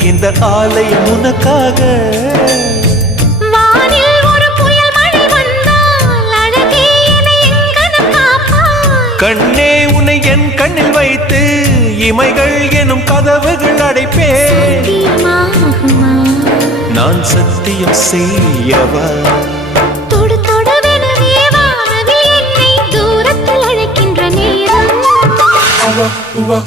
இந்த ஆலயம் உனக்காக. வானில் ஒரு புயல் மழை வந்தால் அழகே என்னை எங்கனம் காப்பாய். கண்ணே உன்னை என் கண்ணில் வைத்து இமைகள் எனும் கதவுகள் அடைப்பேன். சத்தியமாகுமா? நான் சத்தியம் செய்யவா? தொடு தொடுவெனவே வானவில் என்னை தூரத்தில் அழைக்கின்ற நேரம். உவா